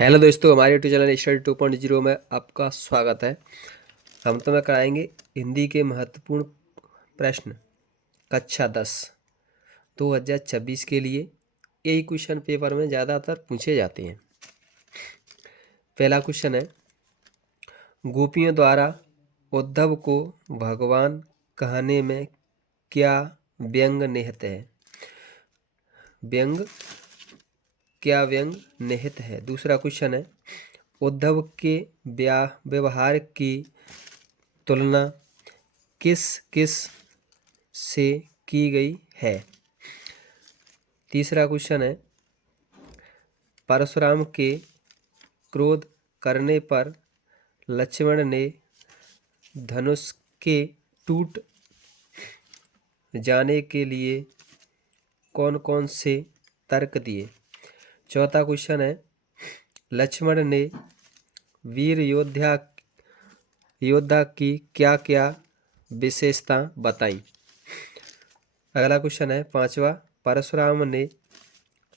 Hello दोस्तों, हमारे YouTube channel study 2.0 में आपका स्वागत है। हम तुम्हें कराएंगे हिंदी के महत्वपूर्ण प्रश्न कक्षा 10 2026 के लिए। यही क्वेश्चन पेपर में ज़्यादातर पूछे जाते हैं। पहला क्वेश्चन है, गोपियों द्वारा उद्धव को भगवान कहने में क्या व्यंग निहित है? क्या व्यंग निहित है? दूसरा क्वेश्चन है, उद्धव के व्यवहार की तुलना किस किस से की गई है? तीसरा क्वेश्चन है, परशुराम के क्रोध करने पर लक्ष्मण ने धनुष के टूट जाने के लिए कौन कौन से तर्क दिए? चौथा क्वेश्चन है, लक्ष्मण ने वीर योद्धा की क्या क्या विशेषता बताई? अगला क्वेश्चन है पांचवा, परशुराम ने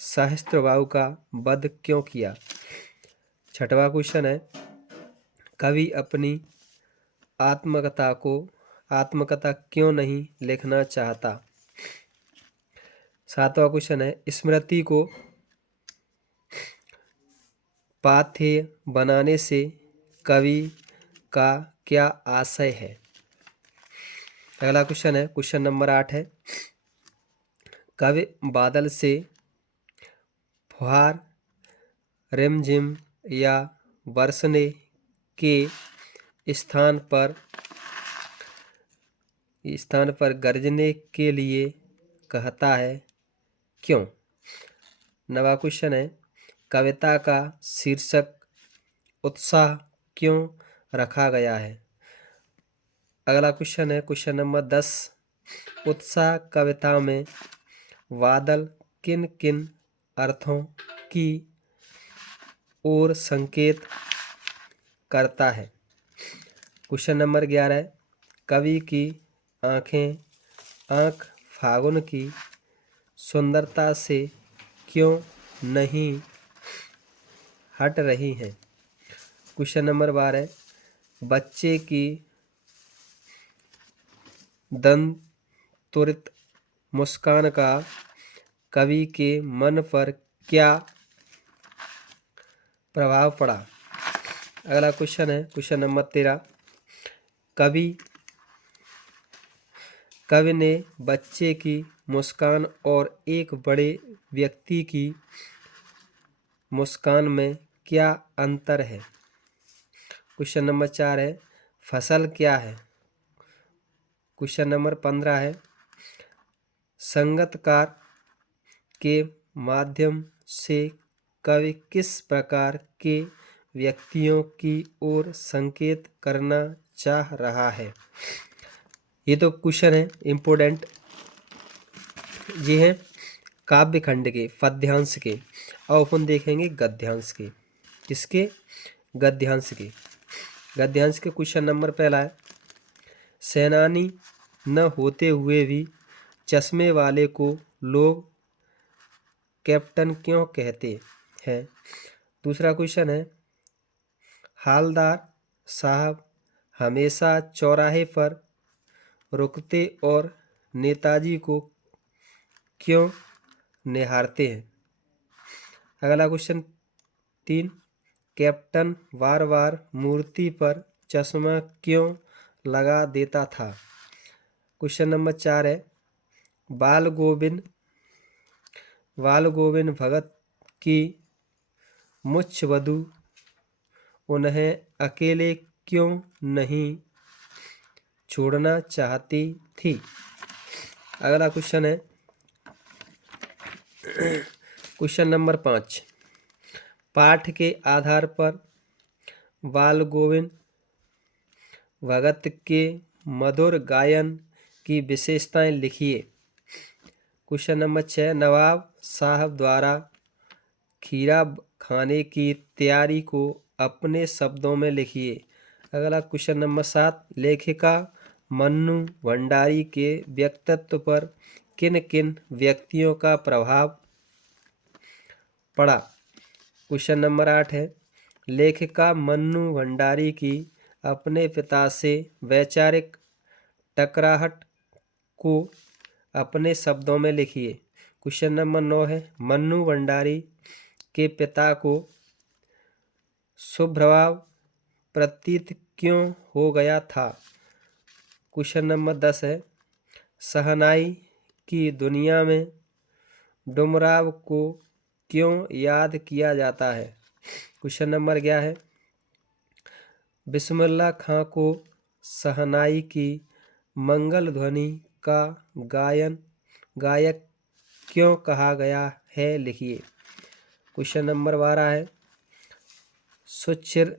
सहस्त्रबाहु का वध क्यों किया? छठवां क्वेश्चन है, कवि अपनी आत्मकथा क्यों नहीं लिखना चाहता? सातवां क्वेश्चन है, स्मृति को पाथेय बनाने से कवि का क्या आशय है? अगला क्वेश्चन है, क्वेश्चन नंबर 8 है, कवि बादल से फुहार, रिमझिम या बरसने के स्थान पर गरजने के लिए कहता है, क्यों? नवा क्वेश्चन है, कविता का शीर्षक उत्साह क्यों रखा गया है? अगला क्वेश्चन है, क्वेश्चन नंबर 10, उत्साह कविता में बादल किन किन अर्थों की ओर संकेत करता है? क्वेश्चन नंबर 11 है, कवि की आंख फागुन की सुंदरता से क्यों नहीं हट रही हैं? क्वेश्चन नंबर 12 है, बच्चे की दंतुरित मुस्कान का कवि के मन पर क्या प्रभाव पड़ा? अगला क्वेश्चन है, क्वेश्चन नंबर 13, कवि ने बच्चे की मुस्कान और एक बड़े व्यक्ति की मुस्कान में क्या अंतर है? क्वेश्चन नंबर 4 है, फसल क्या है? क्वेश्चन नंबर 15 है, संगतकार के माध्यम से कवि किस प्रकार के व्यक्तियों की ओर संकेत करना चाह रहा है? ये तो क्वेश्चन है इम्पोर्टेंट। ये है काव्य खंड के पद्यांश के, और अपन देखेंगे गद्यांश के। किसके? गद्यांश के। गद्यांश के क्वेश्चन नंबर पहला है, सेनानी न होते हुए भी चश्मे वाले को लोग कैप्टन क्यों कहते हैं? दूसरा क्वेश्चन है, हालदार साहब हमेशा चौराहे पर रुकते और नेताजी को क्यों निहारते हैं? अगला क्वेश्चन 3, कैप्टन बार बार मूर्ति पर चश्मा क्यों लगा देता था? क्वेश्चन नंबर 4 है, बाल गोविंद भगत की मुख्य वधू उन्हें अकेले क्यों नहीं छोड़ना चाहती थी? अगला क्वेश्चन है, क्वेश्चन नंबर 5, पाठ के आधार पर बाल गोविंद भगत के मधुर गायन की विशेषताएं लिखिए। क्वेश्चन नंबर 6, नवाब साहब द्वारा खीरा खाने की तैयारी को अपने शब्दों में लिखिए। अगला क्वेश्चन नंबर 7, लेखिका मन्नू भंडारी के व्यक्तित्व पर किन किन व्यक्तियों का प्रभाव पड़ा? क्वेश्चन नंबर 8 है, लेखिका मन्नू भंडारी की अपने पिता से वैचारिक टकराहट को अपने शब्दों में लिखिए। क्वेश्चन नंबर 9 है, मन्नू भंडारी के पिता को शुभ्रभाव प्रतीत क्यों हो गया था। क्वेश्चन नंबर 10 है, शहनाई की दुनिया में डुमराव को क्यों याद किया जाता है। क्वेश्चन नंबर 11 है, बिस्मिल्लाह खां को शहनाई की मंगल ध्वनि का गायक क्यों कहा गया है, लिखिए। क्वेश्चन नंबर 12 है, सुचिर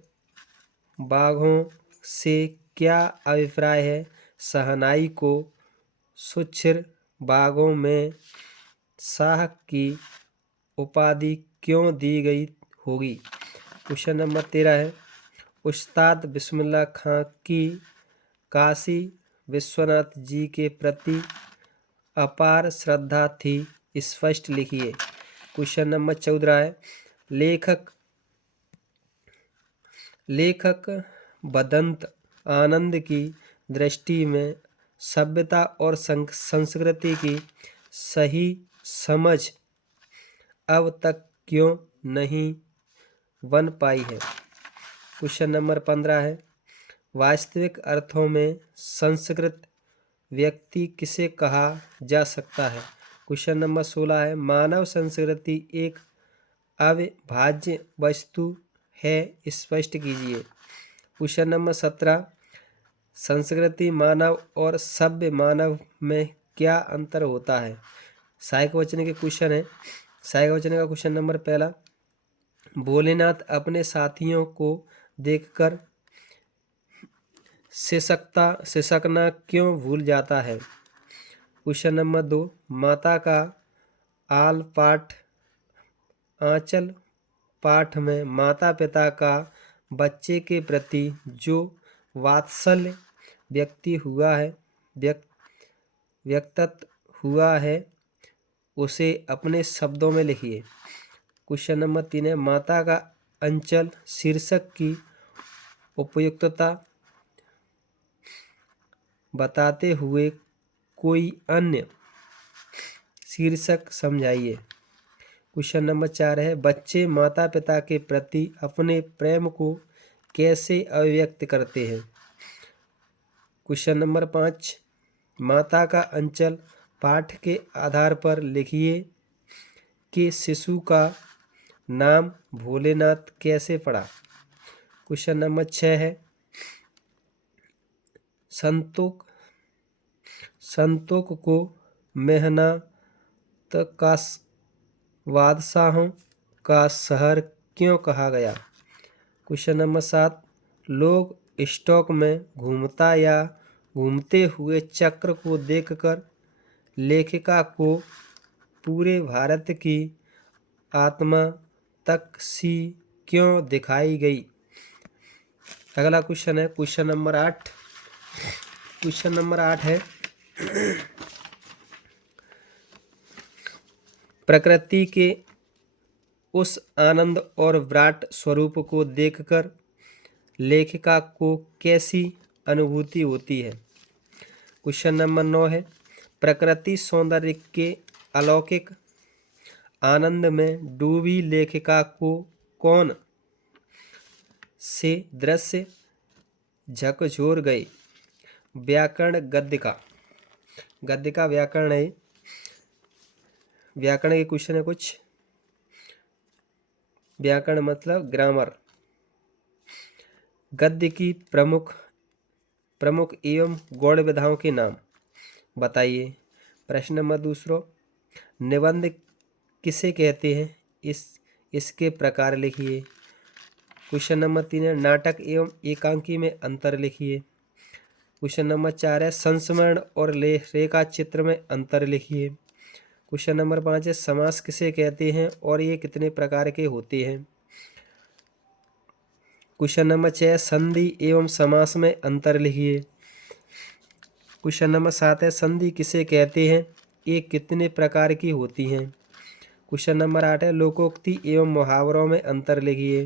बाघों से क्या अभिप्राय है। शहनाई को सुचिर बाघों में शाह की उपाधि क्यों दी गई होगी। क्वेश्चन नंबर 13 है, उस्ताद बिस्मिल्लाह खां की काशी विश्वनाथ जी के प्रति अपार श्रद्धा थी, स्पष्ट लिखिए। क्वेश्चन नंबर 14 है, लेखक बदंत आनंद की दृष्टि में सभ्यता और संस्कृति की सही समझ अब तक क्यों नहीं बन पाई है। क्वेश्चन नंबर 15 है, वास्तविक अर्थों में संस्कृत व्यक्ति किसे कहा जा सकता है। क्वेश्चन नंबर 16 है, मानव संस्कृति एक अविभाज्य वस्तु है, स्पष्ट कीजिए। क्वेश्चन नंबर 17, संस्कृति मानव और सभ्य मानव में क्या अंतर होता है। सहायक वचन के क्वेश्चन है। सहायक वचन का क्वेश्चन नंबर पहला, भोलेनाथ अपने साथियों को देखकर सिसकना क्यों भूल जाता है। क्वेश्चन नंबर 2, माता का आंचल पाठ में माता पिता का बच्चे के प्रति जो वात्सल्य व्यक्त हुआ है उसे अपने शब्दों में लिखिए। क्वेश्चन नंबर 3 है, माता का अंचल शीर्षक की उपयुक्तता बताते हुए कोई अन्य शीर्षक समझाइए। क्वेश्चन नंबर 4 है, बच्चे माता पिता के प्रति अपने प्रेम को कैसे अभिव्यक्त करते हैं। क्वेश्चन नंबर 5, माता का अंचल पाठ के आधार पर लिखिए कि शिशु का नाम भोलेनाथ कैसे पड़ा। क्वेश्चन नंबर 6 है, संतोक को मेहनत का बादशाहों का शहर क्यों कहा गया। क्वेश्चन नंबर 7, लोग स्टॉक में घूमते हुए चक्र को देखकर लेखिका को पूरे भारत की आत्मा तक सी क्यों दिखाई गई। अगला क्वेश्चन है क्वेश्चन नंबर 8। क्वेश्चन नंबर 8 है, प्रकृति के उस आनंद और विराट स्वरूप को देखकर लेखिका को कैसी अनुभूति होती है। क्वेश्चन नंबर 9 है, प्रकृति सौंदर्य के अलौकिक आनंद में डूबी लेखिका को कौन से दृश्य झकझोर गए। व्याकरण गद्य का व्याकरण है। व्याकरण के क्वेश्चन है कुछ। व्याकरण मतलब ग्रामर। गद्य की प्रमुख एवं गौड़ विधाओं के नाम बताइए। प्रश्न नंबर 2, निबंध किसे कहते हैं, इसके प्रकार लिखिए। क्वेश्चन नंबर 3 है, नाटक एवं एकांकी में अंतर लिखिए। क्वेश्चन नंबर 4 है, संस्मरण और रेखा चित्र में अंतर लिखिए। क्वेश्चन नंबर 5 है, समास किसे कहते हैं और ये कितने प्रकार के होते हैं। क्वेश्चन नंबर 6, संधि एवं समास में अंतर लिखिए। क्वेश्चन नंबर 7 है, संधि किसे कहते हैं, ये कितने प्रकार की होती हैं। क्वेश्चन नंबर 8 है लोकोक्ति एवं मुहावरों में अंतर लिखिए।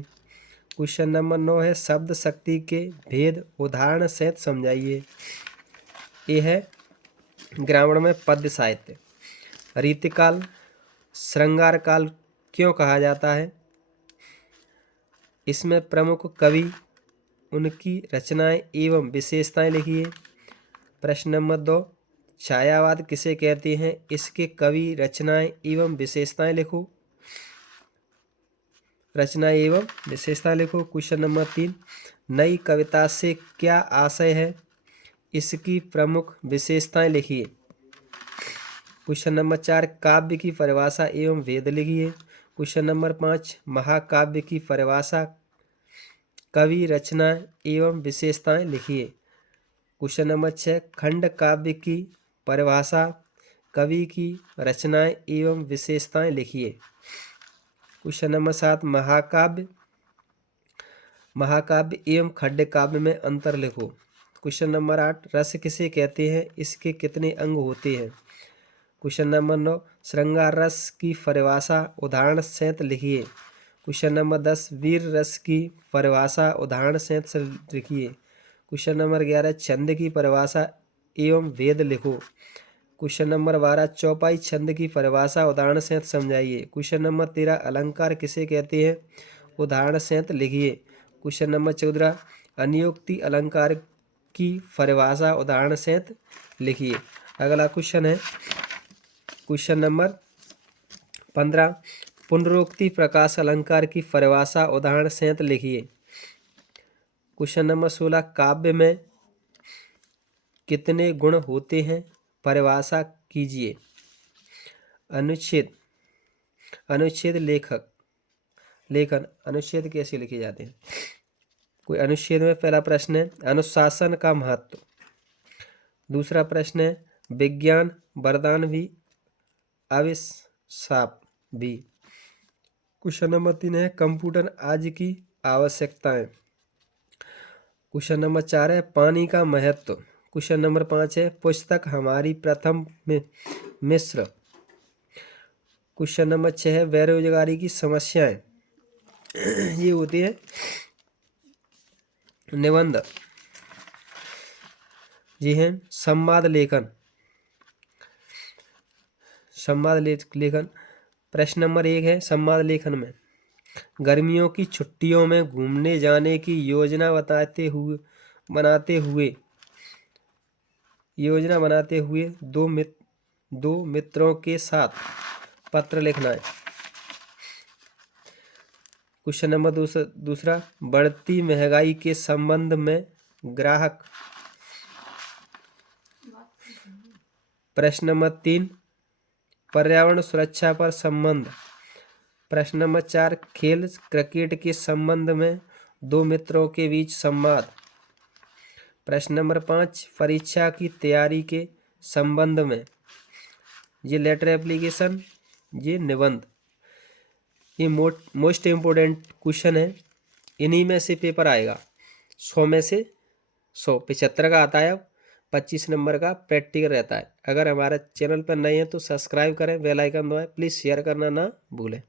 क्वेश्चन नंबर 9 है शब्द शक्ति के भेद उदाहरण सहित समझाइए। ये है ग्रामीण में पद्य साहित्य। रीतिकाल श्रृंगार काल क्यों कहा जाता है? इसमें प्रमुख कवि, उनकी रचनाएं एवं विशेषताएं लिखिए। प्रश्न नंबर 2 छायावाद किसे कहते हैं? इसके कवि, रचनाएं एवं विशेषताएं लिखो। रचनाएं एवं विशेषताएं लिखो। क्वेश्चन नंबर 3 नई कविता से क्या आशय है? इसकी प्रमुख विशेषताएं लिखिए। क्वेश्चन नंबर 4 काव्य की परिभाषा एवं भेद लिखिए। क्वेश्चन नंबर 5 महाकाव्य की परिभाषा, कवि, रचना एवं विशेषताएं लिखिए। क्वेश्चन नंबर 6 खंड काव्य की परिभाषा, कवि की रचनाएं एवं विशेषताएं लिखिए। क्वेश्चन नंबर 7 महाकाव्य एवं खंड काव्य में अंतर लिखो। क्वेश्चन नंबर 8 रस किसे कहते हैं? इसके कितने अंग होते हैं? क्वेश्चन नंबर 9 श्रृंगार रस की परिभाषा उदाहरण सहित लिखिए। क्वेश्चन नंबर 10 वीर रस की परिभाषा उदाहरण सहित लिखिए। क्वेश्चन नंबर 11 छंद की परिभाषा एवं भेद लिखो। क्वेश्चन नंबर 12 चौपाई छंद की परिभाषा उदाहरण सहित समझाइए। क्वेश्चन नंबर 13 अलंकार किसे कहते हैं? उदाहरण सहित लिखिए। क्वेश्चन नंबर 14 अनियोक्ति अलंकार की परिभाषा उदाहरण सहित लिखिए। अगला क्वेश्चन है क्वेश्चन नंबर 15 पुनरोक्ति प्रकाश अलंकार की परिभाषा उदाहरण सहित लिखिए। क्वेश्चन नंबर 16 काव्य में कितने गुण होते हैं? परिभाषा कीजिए। अनुच्छेद लेखन अनुच्छेद कैसे लिखे जाते हैं? कोई अनुच्छेद में पहला प्रश्न है अनुशासन का महत्व। दूसरा प्रश्न है विज्ञान वरदान भी अभिशाप भी। क्वेश्चन नंबर 3 है कंप्यूटर आज की आवश्यकताएं। क्वेश्चन नंबर 4 है पानी का महत्व। क्वेश्चन नंबर 5 है पुस्तक हमारी प्रथम मिस्र। क्वेश्चन नंबर 6 है बेरोजगारी की समस्याएं। ये होती है निबंध। जी हैं संवाद लेखन। प्रश्न नंबर 1 है संवाद लेखन में गर्मियों की छुट्टियों में घूमने जाने की योजना बनाते हुए दो मित्रों के साथ पत्र लिखना है। क्वेश्चन नंबर दूसरा बढ़ती महंगाई के संबंध में ग्राहक। प्रश्न नंबर 3 पर्यावरण सुरक्षा पर संबंध। प्रश्न नंबर 4 खेल क्रिकेट के संबंध में दो मित्रों के बीच संवाद। प्रश्न नंबर 5 परीक्षा की तैयारी के संबंध में ये लेटर एप्लीकेशन, ये निबंध। ये मोस्ट इम्पोर्टेंट क्वेश्चन है। इन्हीं में से पेपर आएगा। 100 में से 100 75 का आता है। अब 25 नंबर का प्रैक्टिकल रहता है। अगर हमारे चैनल पर नए हैं तो सब्सक्राइब करें, बेल आइकन दबाएं, प्लीज़ शेयर करना ना भूलें।